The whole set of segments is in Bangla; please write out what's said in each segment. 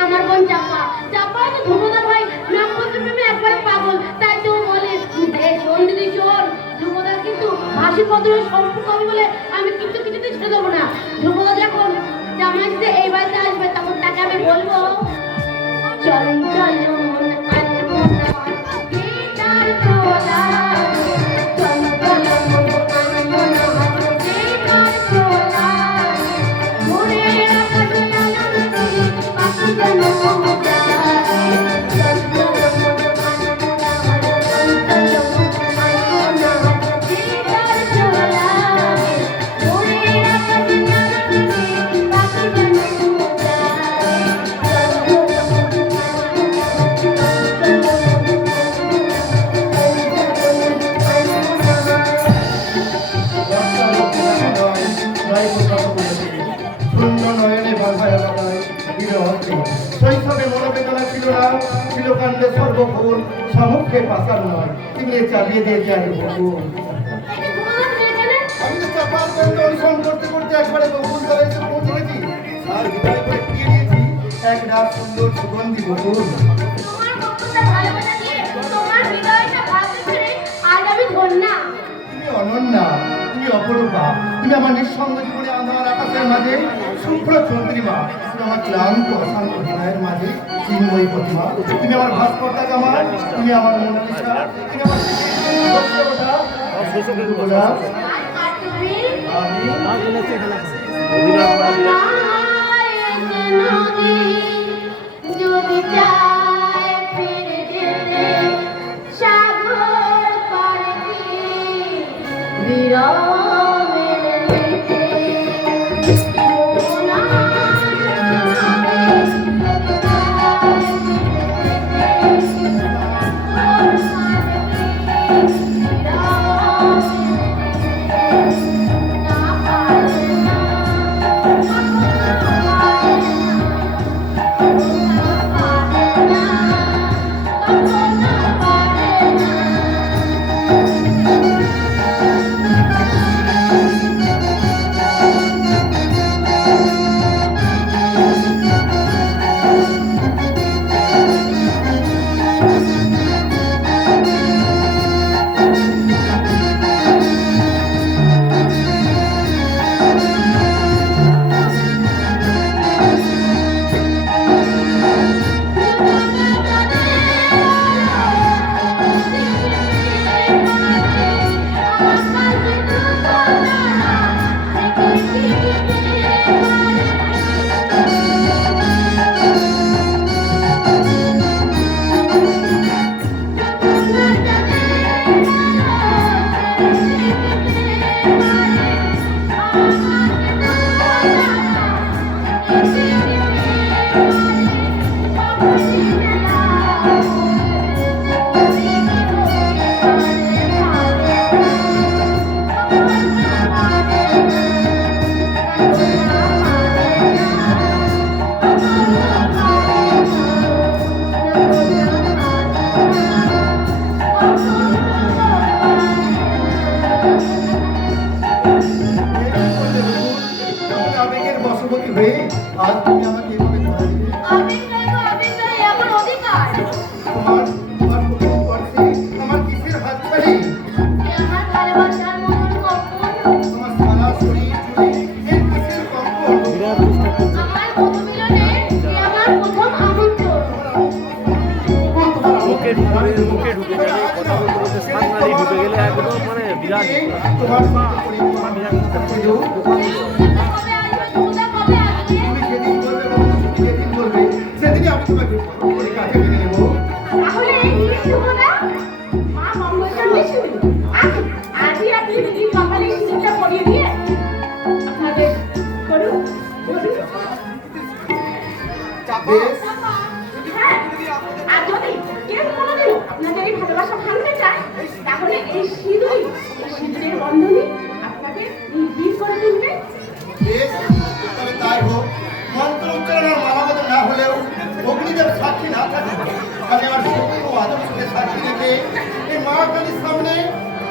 আমার বোন চাপা চাপা তো ধ্রুবদা ভাই নক্ষত্র প্রেমে একবারে পাগল, তাই তো বলে শোন দিদি শোন, ধ্রুবদার কিন্তু হাসি পত্রের সম্পর্ক হবে বলে আমি কিন্তু কিছুতে ছেড়ে দেবো না। ধ্রুবদা যখন জামাই আসতে এই বাড়িতে আসবে তখন তাকে আমি বলবো চলুন চলুন শৈশবে মনোবেদনা ছিল না, ছিল কাণ্ডে সর্বভুল, সমুখে পাচার নয়, তিনি চালিয়ে দিয়েছে আগে বকুল। আমি তো চাপার গন্ধ অনুসরণ করতে করতে একবারে বকুল তলায় এসে পৌঁছে গেছি, আর হৃদয় করে ফিরিয়ে নিয়েছি এক রাত সুন্দর সুগন্ধি বকুল। তুমি অনন্যা, তুমি অপরূপা, তুমি আমার নিঃসঙ্গ জীবনে আন্ধার আকাশের মাঝে শুভ্র চন্দ্রিমা, তুমি আমার ক্লান্ত অশান্ত হৃদয়ের মাঝে চিন্ময়ী প্রতিমা, তুমি আমার ভাস্কর্তা জামাল, তুমি আমার মোনালিসা, তুমি আমার যদি চায় ফিরে যেতে সাগর পাড়ে বিরমের দিতে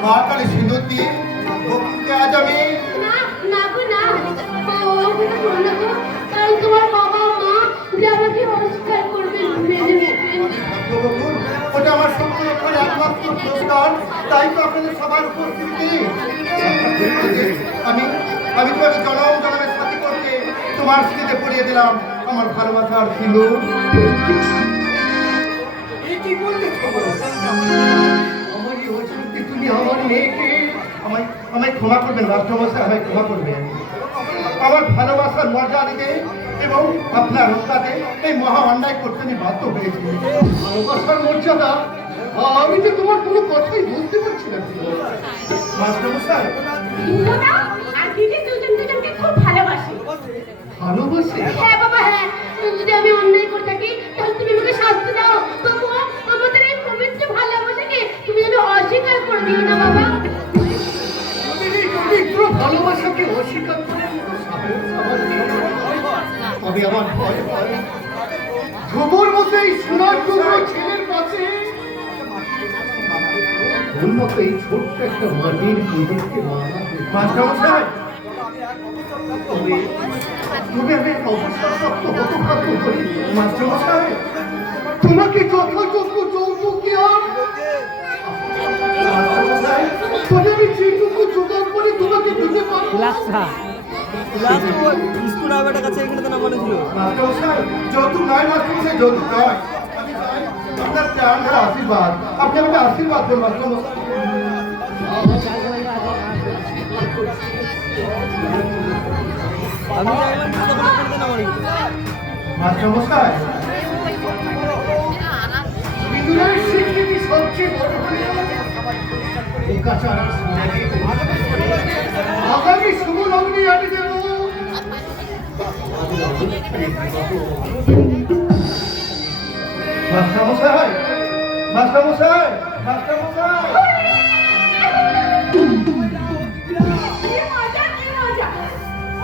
महाकाली सिंदूर दिए के आज আমি না না গো না ও তোমার বাবা মা যে আমাকে অস্বীকার করবেন মেনে নেবেন। বকুল, ওটা আমার সত্য রক্ষার একমাত্র পুরস্কার, তাই তো আপনাদের সবার উপস্থিতিতে আমি আমি তোমাকে জনম জনমের সাথী করতে তোমার স্মৃতিতে পড়িয়ে দিলাম আমার ভালোবাসার সিঁদুর। কি বললে আমারই অচিন্তে তুমি আমার মেয়েকে আমায় আমায় ক্ষমা করবেন রাষ্ট্রমশাই, আমায় ক্ষমা করবেন। আমার ভালোবাসার মর্যাদাকে এবং আপনার হত্যাতে এই মহা অন্যায় করতে আমি বাধ্য হয়েছি। ভালোবাসার মর্যাদা, আমি যে তোমার কোনো কথাই বুঝতে পারছি না। মাস্টারমশাই, ইন্দ্রদা আর দিদি দুজন দুজনকে খুব ভালোবাসে। ভালোবাসে? হ্যাঁ বাবা হ্যাঁ, যদি আমি অন্যায় করে থাকি তাহলে তুমি আমাকে শাস্তি দাও, তবুও আমাদের এই পবিত্র ভালোবাসাকে তুমি যেন অস্বীকার করে দিও না বাবা। আমাদের এই পবিত্র ভালোবাসাকে অস্বীকার করার মতো সাহস আমার নেই। তবে আমার ভয় হয় ধ্রুবর মতো এই সোনার টুকরো ছেলের কাছে উন্নত এই ছোট্ট একটা মাটির পুজোকে মানা মাস্টারমশাই, তবে তুমি আমি অবসরপ্রাপ্ত হতভাগ্য করি মাস্টারমশাই, তোমাকে যথাযোগ্য যৌতুক দেওয়ার মাস্টারমশাই, তবে আমি যেটুকু জোগাড় করে তোমাকে দিতে পারবো। স্কুল আবেটার কাছে এখানে তো নামানো ছিল। মাস্টারমশাই, যৌতুক নয় মাস্টারমশাই, যৌতুক নয়। আমি চাই আপনার প্রাণ ভরা আশীর্বাদ, আপনি আমাকে আশীর্বাদ করুন মাস্টারমশাই। আমি চাইলাম যে তখন এখানে তো নামানো ছিল। মাস্টারমশাই, বিদুরের স্বীকৃতি সবচেয়ে বড় হলে লোকাচারের সমাজে আগামী শুভ লগ্নে আমি দেব মাস্টারমশাই, মাস্টারমশাই, মাস্টারমশাই। কি মজা কি মজা,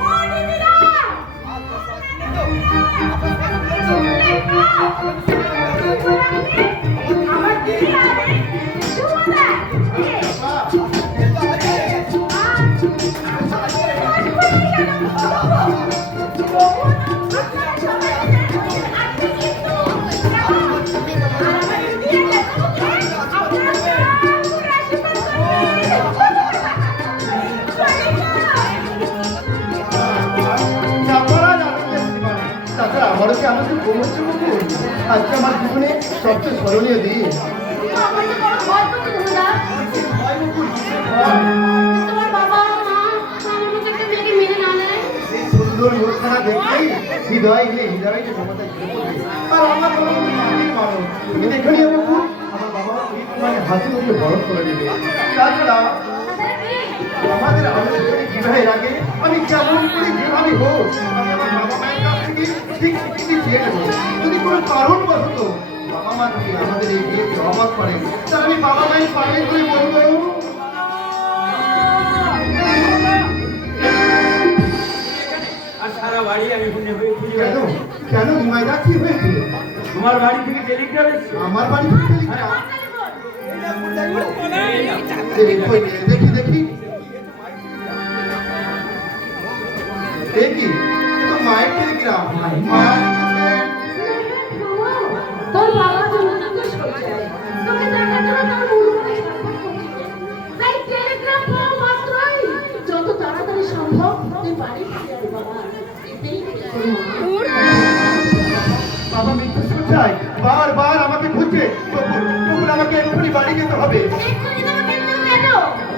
ও দিদিরা আমার দিদি আছে সুমনা তাছাড়া আমারও কি আমাদের পৌঁছে বকুল, আজকে আমার জীবনে সবচেয়ে স্মরণীয় দিন। আমার তো বড় ভয় করছে দাদা। তোমার বাবা মা আমার মতো একটা মেয়েকে মেনে না নেয়। এই সুন্দর মুখখানা দেখলেই হৃদয় নিয়ে হৃদয় যে ক্ষমতা ঝরে পড়বে। আর আমার বাবা তো মাটির মানুষ, তুমি দেখে নিও বকুল, আমার বাবা মানে হাসি মুখে বড় করে দেবে। তাছাড়া আমাদের আলোচনায় বিবাহের আগে আমি কেমন করে যেভাবে হোক আমি আমার বাবা মায়ের কাছ থেকে ঠিক স্বীকৃতি চেয়ে নেবো। যদি কোনো কারণ বশত বাবা মা যদি আমাদের এই বিয়েকে অবাক করে, তাহলে আমি বাবা মায়ের পায়ে করে বলবো, আর সারা বাড়ি আমি খুঁজে খুঁজে কেন কেন নিমাইদা কি হয়েছিল? তোমার বাড়ি থেকে টেলিগ্রাম এসেছে। আমার বাড়ি থেকে টেলিগ্রাম? দেখি দেখি, দেখি তো মায়ের টেলিগ্রাম। তোর বাবা জনতাকে সইছে তোকে দেখার জন্য তার মনে তাই টেলিগ্রাম পাওয়া মাত্রই যত তাড়াতাড়ি সম্ভব তুই বাড়ি ফিরে আয় বাবা। এতেই তোর মা। বাবা মৃত্যু সজ্জায় বারবার আমাকে খুঁজছে। বকুল আমাকে এক্ষুনি বাড়ি যেতে হবে। এক্ষুনি তোমাকে কেন?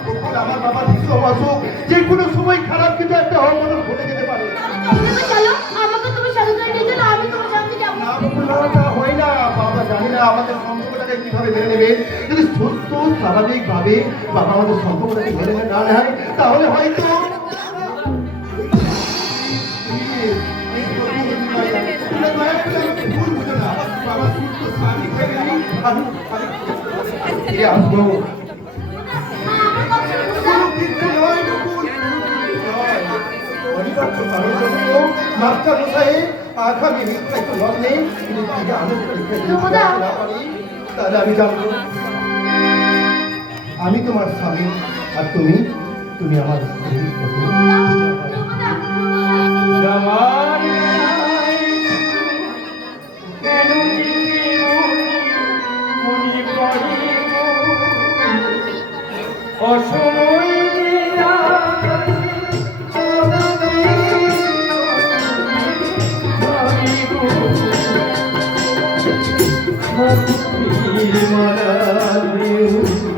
বকুল, আমার বাবার ভীষণ অসুখ, যে কোনো সময় খারাপ কিছু একটা অঘটন ঘটে যেতে পারে। তুমি চলো আমাকে তুমি সাথে করে নিয়ে চলো, আমি তোমার সাথে যাবো। না বকুল, না, তা হয় না। বাবা জানি না আমাদের সম্পর্কটাকে কিভাবে মেনে নেবে। যদি সুস্থ স্বাভাবিক ভাবে বাবা আমাদের সম্পর্কটাকে মেনে না নেয়, তাহলে হয়তো ভুল বুঝো না। বাবা সুস্থ স্বাভাবিক হয়ে গেলে আমি ফিরে আসবো। আমার কথা শুনো। মাস্টার মশাই আগামী নির্ধারিত লগ্নে তিনি থেকে আনন্দ লিখে তাহলে আমি জানবো আমি তোমার স্বামী আর তুমি তুমি আমার স্ত্রী। আমার অসময় মারা